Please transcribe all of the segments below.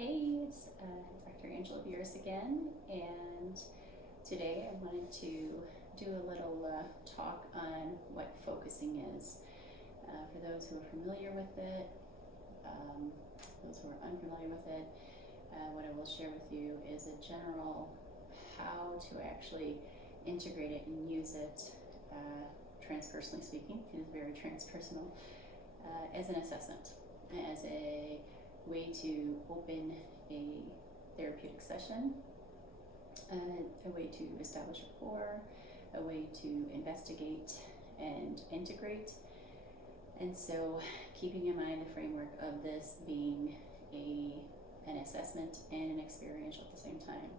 Hey, it's Dr. Angela Beers again, and today I wanted to do a little talk on what focusing is. For those who are familiar with it, those who are unfamiliar with it, what I will share with you is a general how to actually integrate it and use it, transpersonally speaking. It is very transpersonal, as an assessment, as a way to open a therapeutic session, a way to establish rapport, a way to investigate and integrate. And so keeping in mind the framework of this being an assessment and an experiential at the same time.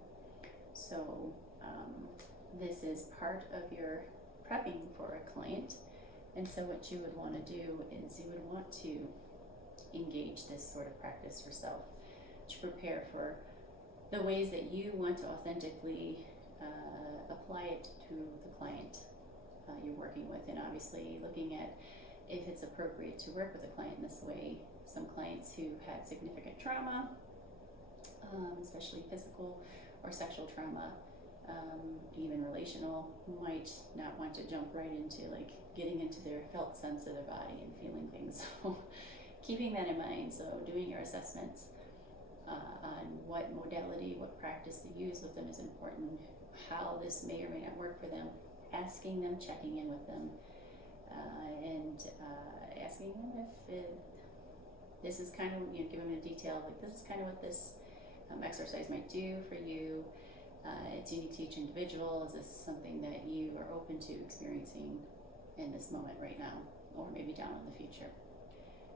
So this is part of your prepping for a client. And so what you would want to do is you would want to engage this sort of practice yourself to prepare for the ways that you want to authentically apply it to the client you're working with, and obviously looking at if it's appropriate to work with a client in this way. Some clients who had significant trauma, especially physical or sexual trauma, even relational, might not want to jump right into getting into their felt sense of their body and feeling things. So keeping that in mind, so doing your assessments on what modality, what practice they use with them is important, how this may or may not work for them, asking them, checking in with them, and asking them if this is kind of, give them a detail, this is kind of what this exercise might do for you. It's unique to each individual. Is this something that you are open to experiencing in this moment right now, or maybe down in the future?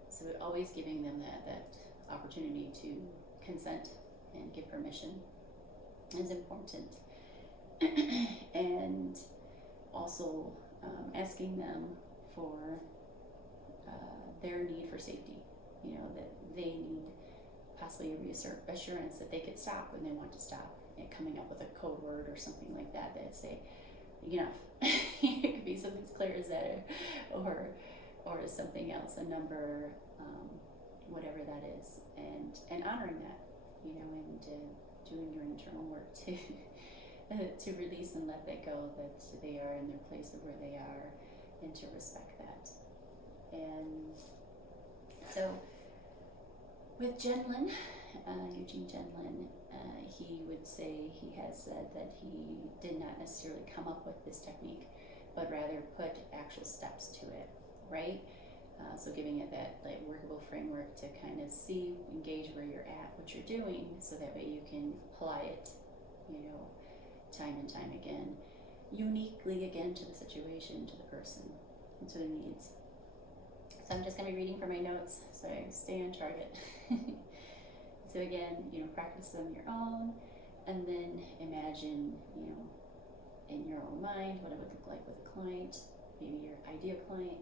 So always giving them that opportunity to consent and give permission is important. And also asking them for their need for safety, that they need possibly a reassurance that they could stop when they want to stop, and coming up with a code word or something like that that say, enough. It could be something as clear as that, or something else, a number, whatever that is, and honoring that, and doing your internal work to release and let that go, that they are in their place of where they are, and to respect that. And so with Genlin, Eugene Genlin, he would say, he has said that he did not necessarily come up with this technique, but rather put actual steps to it, right? So giving it that workable framework to kind of see, engage where you're at, what you're doing, so that way you can apply it, time and time again, uniquely again to the situation, to the person, and to the needs. So I'm just going to be reading from my notes, so I stay on target. So again, practice on your own, and then imagine, in your own mind, what it would look like with a client, maybe your ideal client,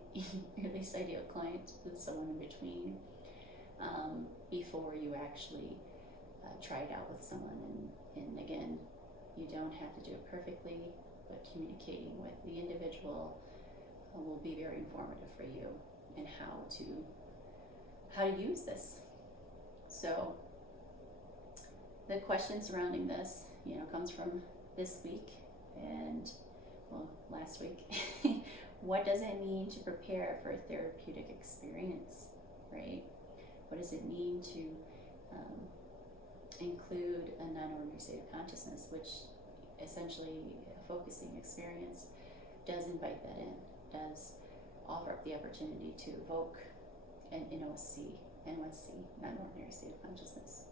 your least ideal client, with someone in between, before you actually try it out with someone. And again, you don't have to do it perfectly, but communicating with the individual will be very informative for you, and how to use this. So the question surrounding this, comes from this week and, last week. What does it mean to prepare for a therapeutic experience, right? What does it mean to include a non-ordinary state of consciousness, which essentially a focusing experience does invite that in, does offer up the opportunity to evoke an NOSC, non-ordinary state of consciousness.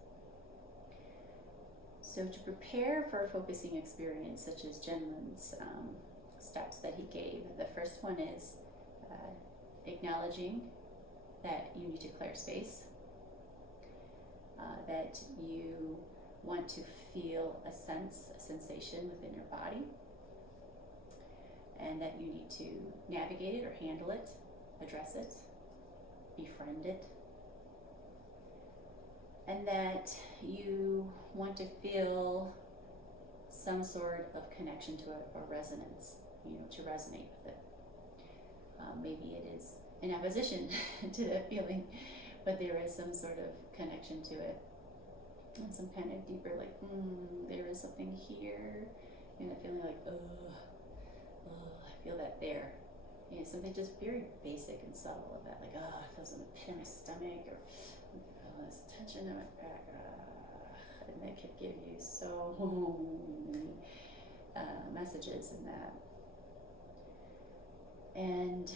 So to prepare for a focusing experience, such as Genlin's steps that he gave, the first one is acknowledging that you need to clear space, that you want to feel a sensation within your body, and that you need to navigate it or handle it, address it, befriend it, and that you want to feel some sort of connection to it, or resonance, to resonate with it. Maybe it is in opposition to that feeling, but there is some sort of connection to it. and some kind of deeper, like, there is something here, and that feeling like, I feel that there. You know, something just very basic and subtle of that, like, it feels in the pit of my stomach, or this tension in my back, and that could give you so many messages in that. And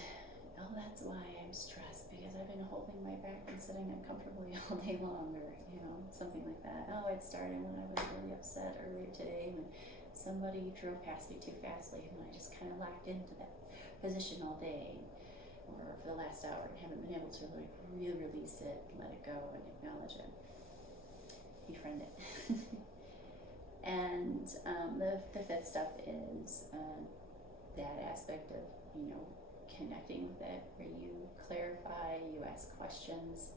that's why I'm stressed, because I've been holding my back and sitting uncomfortably all day long, or something like that. It started when I was really upset earlier today when somebody drove past me too fastly, and I just kind of locked into that position all day, or for the last hour, and haven't been able to really release it, let it go, and acknowledge it, befriend it. And the fifth step is that aspect of connecting with it, where you clarify, you ask questions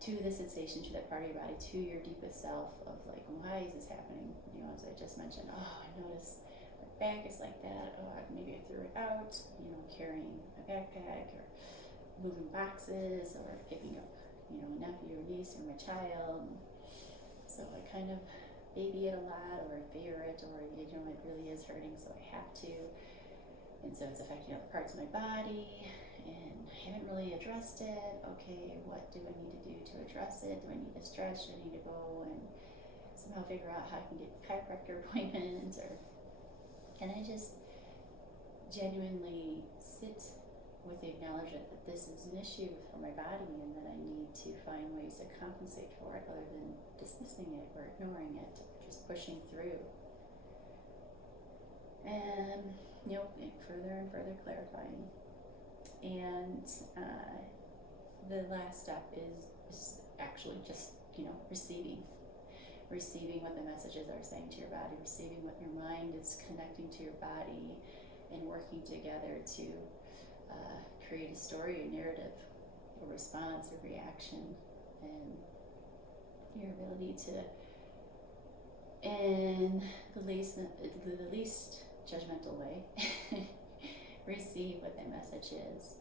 to the sensation, to that part of your body, to your deepest self, of like, why is this happening? As I just mentioned, I notice my back is like that. Maybe I threw it out. Carrying a backpack, or moving boxes, or picking up, a nephew or niece or my child. So I kind of baby it a lot, or I fear it, or it really is hurting, so I have to. And so it's affecting other parts of my body, and I haven't really addressed it. Okay, what do I need to do to address it? Do I need to stretch? Do I need to go and somehow figure out how I can get chiropractor appointments? Or can I just genuinely sit with the acknowledgement that this is an issue for my body, and that I need to find ways to compensate for it, other than dismissing it or ignoring it, just pushing through. And further and further clarifying. And the last step is actually just receiving what the messages are saying to your body, receiving what your mind is connecting to your body, and working together to create a story, a narrative, a response, a reaction, and your ability to, in the least judgmental way, receive what that message is,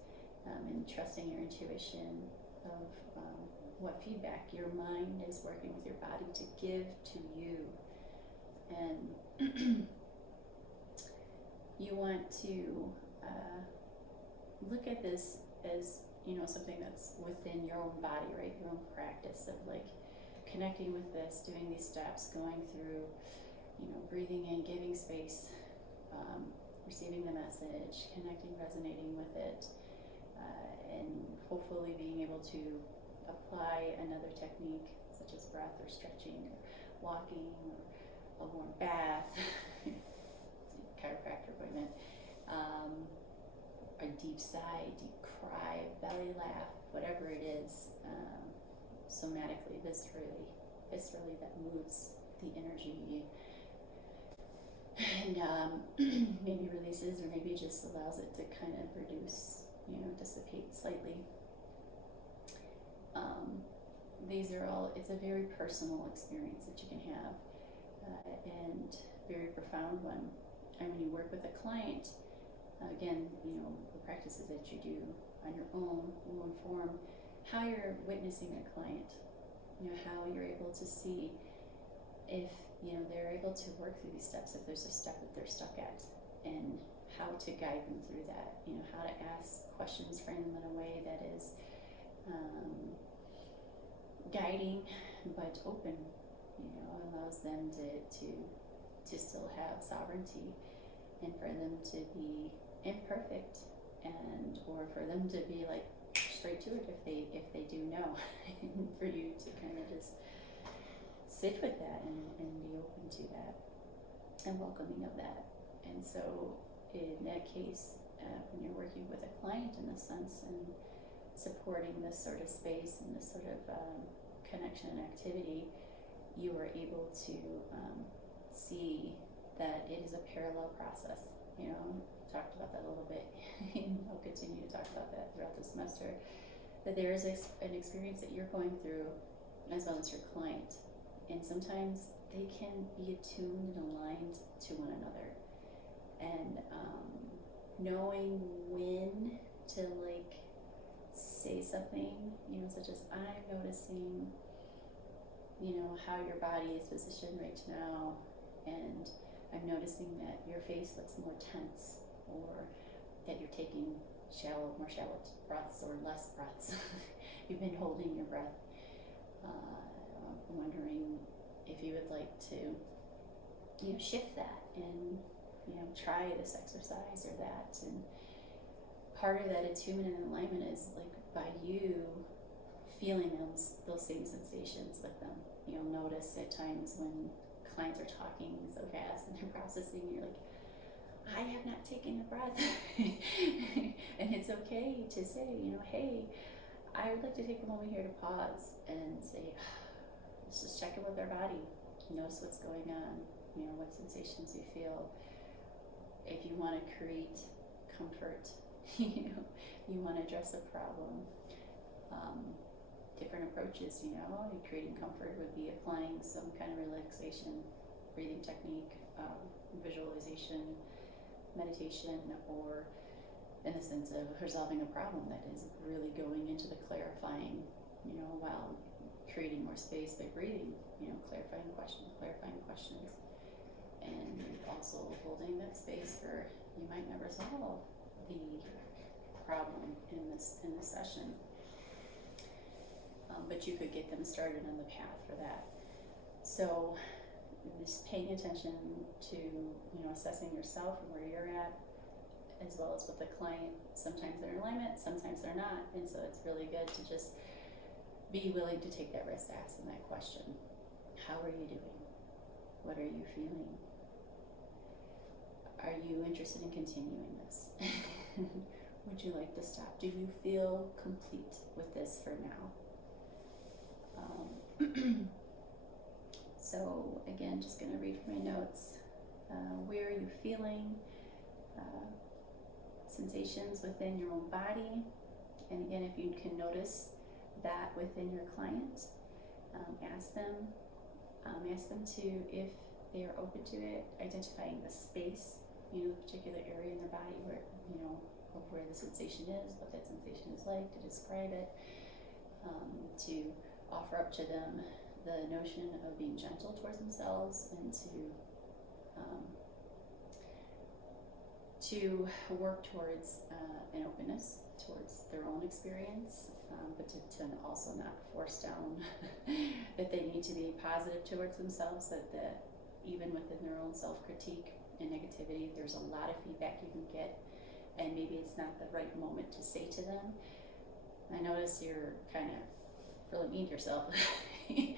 and trusting your intuition of what feedback your mind is working with your body to give to you. And you want to look at this as something that's within your own body, right? Your own practice of like connecting with this, doing these steps, going through, breathing in, giving space, receiving the message, connecting, resonating with it, and hopefully being able to apply another technique, such as breath or stretching or walking or a warm bath, chiropractor appointment, a deep sigh, deep cry, belly laugh, whatever it is, somatically, viscerally that moves the energy, and maybe releases, or maybe just allows it to kind of reduce, dissipate slightly. These are all, it's a very personal experience that you can have, and very profound one. And when you work with a client, again, the practices that you do on your own will inform how you're witnessing a client, how you're able to see if, they're able to work through these steps, if there's a step that they're stuck at, and how to guide them through that, how to ask questions, frame them in a way that is guiding but open, allows them to still have sovereignty, and for them to be imperfect, and or for them to be like straight to it if they do know, and for you to kind of just sit with that and be open to that and welcoming of that. And so in that case, when you're working with a client in this sense and supporting this sort of space and this sort of connection and activity, you are able to see that it is a parallel process. Talked about that a little bit, and I'll continue to talk about that throughout the semester, that there is an experience that you're going through as well as your client, and sometimes they can be attuned and aligned to one another, and knowing when to say something, such as, I'm noticing how your body is positioned right now, and I'm noticing that your face looks more tense, or that you're taking more shallow breaths or less breaths. You've been holding your breath. I'm wondering if you would like to, shift that and, try this exercise or that. And part of that attunement and alignment is like by you feeling those same sensations with them. You'll notice at times when clients are talking so fast and they're processing, you're like, I have not taken a breath. And it's okay to say, hey, I would like to take a moment here to pause and say, let's just check in with our body. Notice what's going on, what sensations you feel. If you want to create comfort, you want to address a problem. Different approaches, creating comfort would be applying some kind of relaxation, breathing technique, visualization, meditation, or in the sense of resolving a problem that is really going into the clarifying, while creating more space by breathing, clarifying questions, and also holding that space for you might not resolve the problem in this session. But you could get them started on the path for that. So just paying attention to, assessing yourself and where you're at, as well as with the client. Sometimes they're in alignment, sometimes they're not. And so it's really good to just be willing to take that risk to ask them that question. How are you doing? What are you feeling? Are you interested in continuing this? Would you like to stop? Do you feel complete with this for now? So again, just going to read from my notes. Where are you feeling? Sensations within your own body. And again, if you can notice that within your client, ask them to, if they are open to it, identifying the space, the particular area in their body where, of where the sensation is, what that sensation is like, to describe it, to offer up to them the notion of being gentle towards themselves, and to work towards an openness towards their own experience, but to also not force down that they need to be positive towards themselves, that even within their own self-critique and negativity, there's a lot of feedback you can get, and maybe it's not the right moment to say to them, I notice you're kind of really mean to yourself in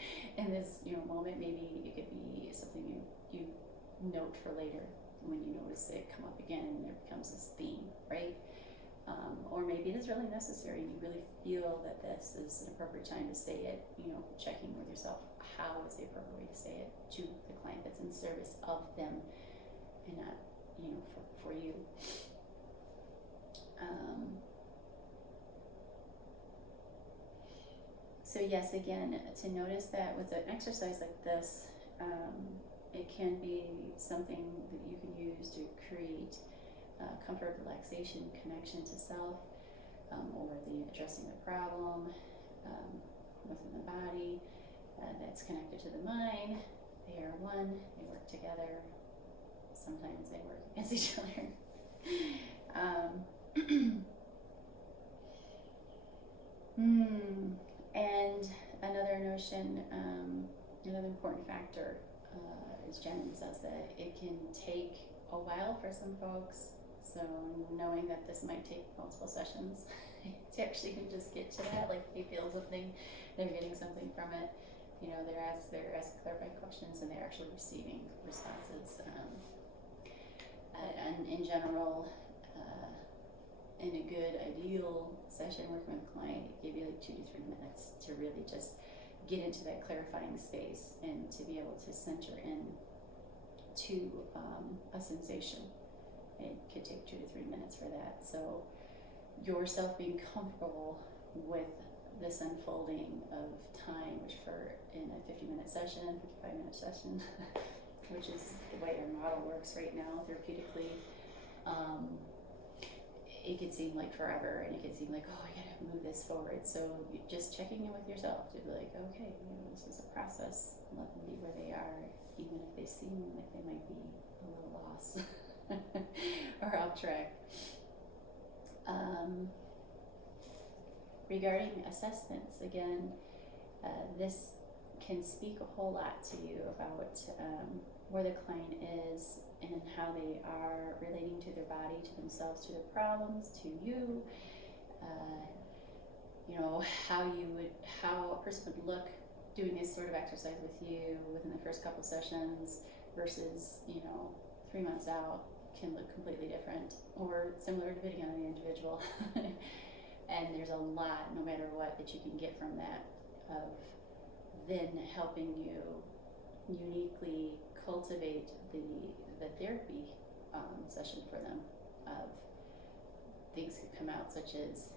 this moment. Maybe it could be something you note for later when you notice it come up again and there becomes this theme, right? Or maybe it is really necessary and you really feel that this is an appropriate time to say it, checking with yourself, how is the appropriate way to say it to the client that's in service of them and not, for you. So yes, again, to notice that with an exercise like this, it can be something that you can use to create comfort, relaxation, connection to self, or the addressing the problem within the body that's connected to the mind. They are one, they work together. Sometimes they work against each other. And another notion, another important factor, as Jen says, that it can take a while for some folks. So knowing that this might take multiple sessions to actually just get to that, like they feel something, they're getting something from it. They're asking clarifying questions and they're actually receiving responses. And in general, in a good ideal session working with a client, it give you like 2 to 3 minutes to really just get into that clarifying space and to be able to center in to a sensation. It could take 2 to 3 minutes for that. So yourself being comfortable with this unfolding of time, which for in a 50-minute session, 55-minute session, which is the way our model works right now therapeutically, it could seem like forever, and it could seem like, oh, I gotta move this forward. So just checking in with yourself to be like, okay, this is a process. Let them be where they are, even if they seem like they might be a little lost or off track. Regarding assessments, again, this can speak a whole lot to you about where the client is and how they are relating to their body, to themselves, to their problems, to you. How a person would look doing this sort of exercise with you within the first couple sessions versus 3 months out can look completely different or similar depending on the individual. And there's a lot, no matter what, that you can get from that, of then helping you uniquely cultivate the therapy session for them. Of things could come out such as,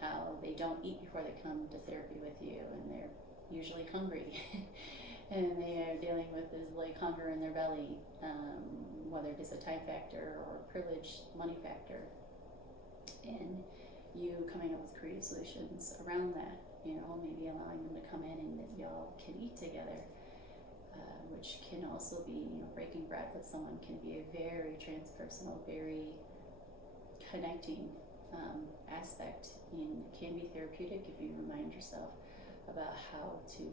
how they don't eat before they come to therapy with you, and they're usually hungry, and they are dealing with this like hunger in their belly, whether it is a time factor or privilege, money factor, and you coming up with creative solutions around that. Maybe allowing them to come in and that y'all can eat together, which can also be, breaking bread with someone can be a very transpersonal, very connecting aspect, and can be therapeutic if you remind yourself about how to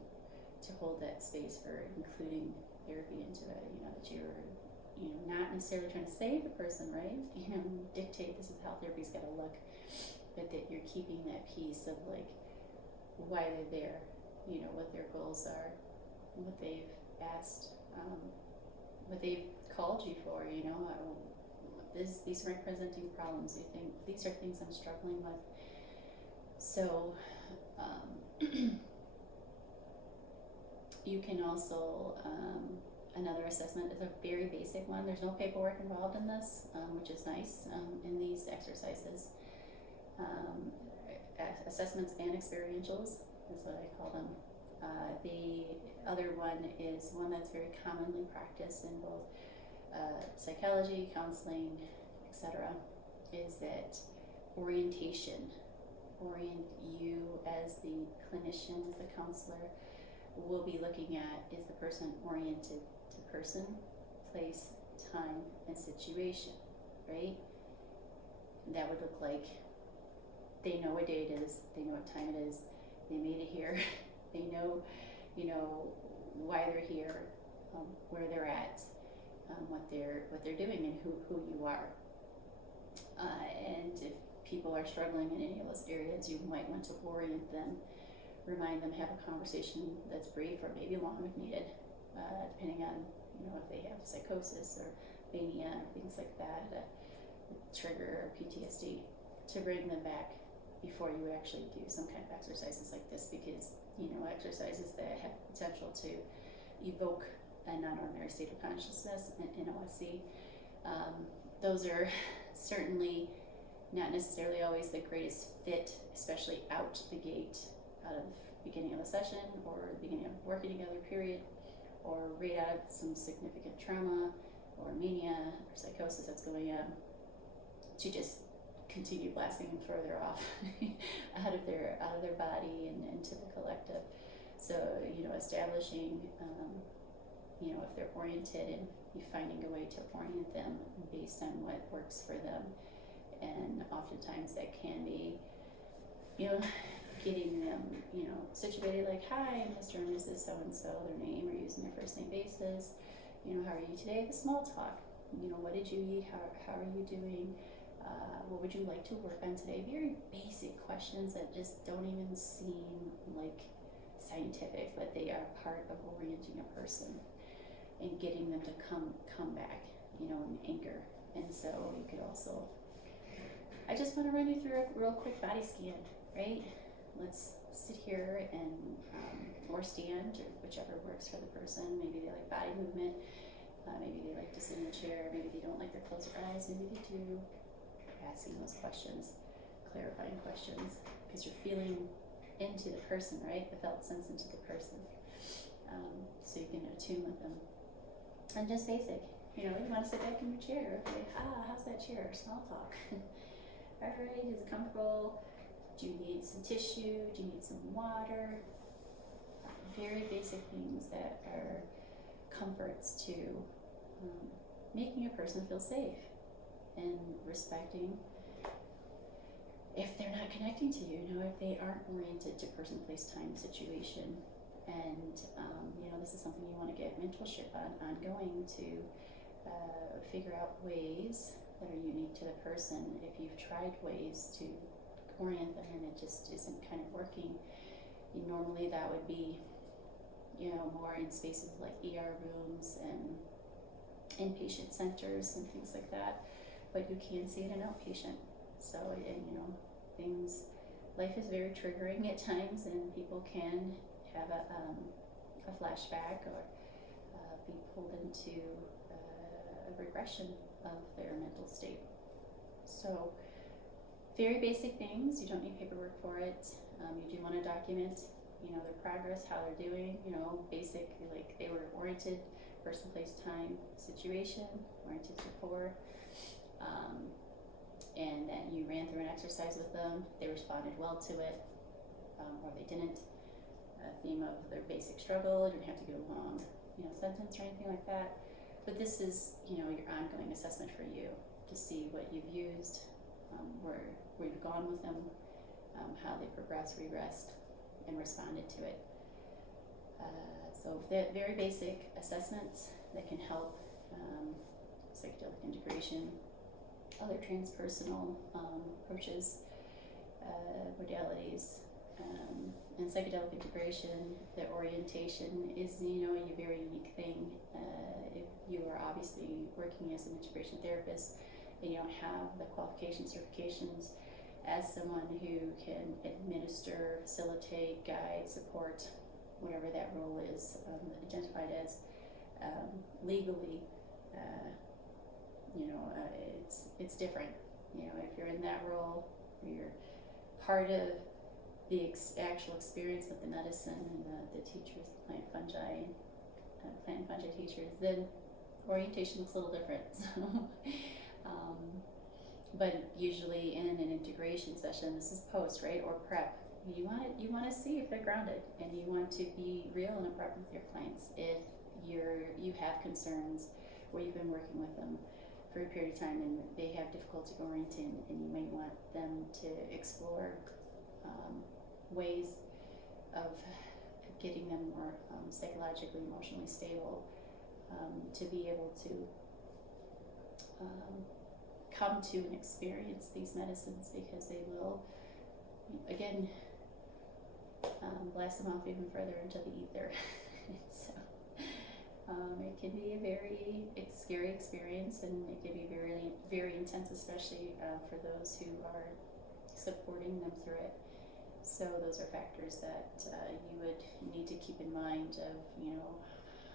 hold that space for including therapy into it. That you're not necessarily trying to save the person, right? Dictate this is how therapy's got to look, but that you're keeping that piece of like why they're there, what their goals are, what they've asked, what they've called you for. These are my presenting problems. You think these are things I'm struggling with. So you can also, another assessment is a very basic one. There's no paperwork involved in this, which is nice in these exercises. Assessments and experientials is what I call them. The other one is one that's very commonly practiced in both psychology, counseling, etc., is that orientation. Orient you as the clinician, as the counselor, will be looking at, is the person oriented to person, place, time, and situation, right? That would look like they know what day it is, they know what time it is, they made it here, they know, why they're here, where they're at, what they're doing, and who you are. And if people are struggling in any of those areas, you might want to orient them, remind them, have a conversation that's brief or maybe long if needed, depending on if they have psychosis or mania or things like that, trigger or PTSD, to bring them back before you actually do some kind of exercises like this, because exercises that have the potential to evoke a non-ordinary state of consciousness in NOSC, those are certainly not necessarily always the greatest fit, especially out the gate, out of beginning of a session or the beginning of working together period, or right out of some significant trauma or mania or psychosis that's going on, to just continue blasting them further off out of their body and into the collective. So establishing if they're oriented, and you finding a way to orient them based on what works for them. And oftentimes that can be getting them situated, like, hi, Mr. and Mrs. so-and-so, their name, or using their first name basis. How are you today? The small talk. What did you eat? How are you doing? What would you like to work on today? Very basic questions that just don't even seem like scientific, but they are part of orienting a person and getting them to come back, and anchor. And so you could also, I just want to run you through a real quick body scan, right? Let's sit here and or stand, or whichever works for the person. Maybe they like body movement. Maybe they like to sit in a chair. Maybe they don't like to close their eyes. Maybe they do. Asking those questions, clarifying questions, because you're feeling into the person, right? The felt sense into the person. So you can attune with them. And just basic, you want to sit back in your chair. Okay, how's that chair? Small talk. all right, is it comfortable? Do you need some tissue? Do you need some water? Very basic things that are comforts to making a person feel safe and respecting if they're not connecting to you, if they aren't oriented to person, place, time, situation. And this is something you want to get mentorship on ongoing to figure out ways that are unique to the person. If you've tried ways to orient them and it just isn't kind of working, normally that would be more in spaces like ER rooms and inpatient centers and things like that, but you can see it in outpatient. So, life is very triggering at times, and people can have a flashback or be pulled into a regression of their mental state. So, very basic things. You don't need paperwork for it. You do want to document, their progress, how they're doing. Basic, like they were oriented, person, place, time, situation, oriented before. And that you ran through an exercise with them, they responded well to it, or they didn't. A theme of their basic struggle, you don't have to give a long, sentence or anything like that. But this is, your ongoing assessment for you to see what you've used, where you've gone with them, how they progressed, regressed, and responded to it. So very basic assessments that can help psychedelic integration, other transpersonal approaches, modalities, and psychedelic integration. The orientation is, a very unique thing. If you are obviously working as an integration therapist and you don't have the qualifications, certifications as someone who can administer, facilitate, guide, support, whatever that role is identified as legally, it's different. If you're in that role, or you're part of the actual experience with the medicine and the teachers, plant and fungi teachers, then orientation looks a little different. But usually in an integration session, this is post, right, or prep. You want to see if they're grounded, and you want to be real and upfront with your clients. If you have concerns where you've been working with them for a period of time and they have difficulty orienting, and you may want them to explore ways of getting them more psychologically, emotionally stable, to be able to come to and experience these medicines, because they will, again, blast them off even further into the ether. So it can be a very scary experience, and it can be very, very intense, especially for those who are supporting them through it. So those are factors that you would need to keep in mind of,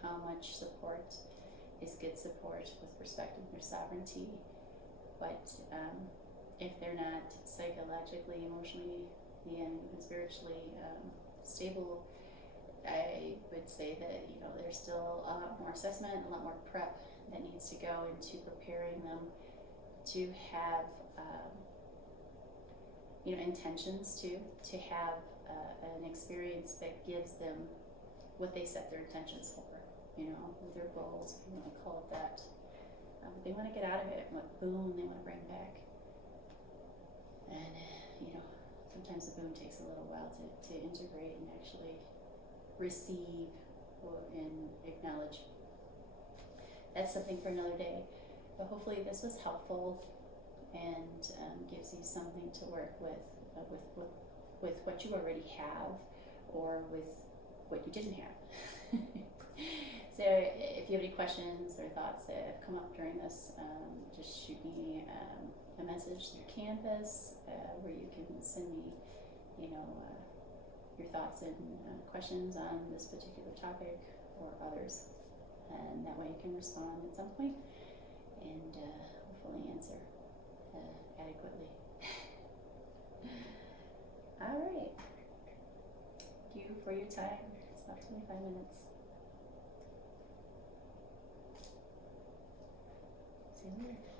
how much support is good support with respect to their sovereignty. But if they're not psychologically, emotionally, and even spiritually stable, I would say that there's still a lot more assessment, a lot more prep that needs to go into preparing them to have intentions to have an experience that gives them what they set their intentions for, their goals, if you want to call it that. They want to get out of it, what boon they want to bring back. And sometimes the boon takes a little while to integrate and actually receive and acknowledge. That's something for another day. But hopefully this was helpful and gives you something to work with what you already have, or with what you didn't have. So if you have any questions or thoughts that have come up during this, just shoot me a message through Canvas, where you can send me, your thoughts and questions on this particular topic or others, and that way you can respond at some point and hopefully answer adequately. All right. Thank you for your time. It's about 25 minutes. See you later.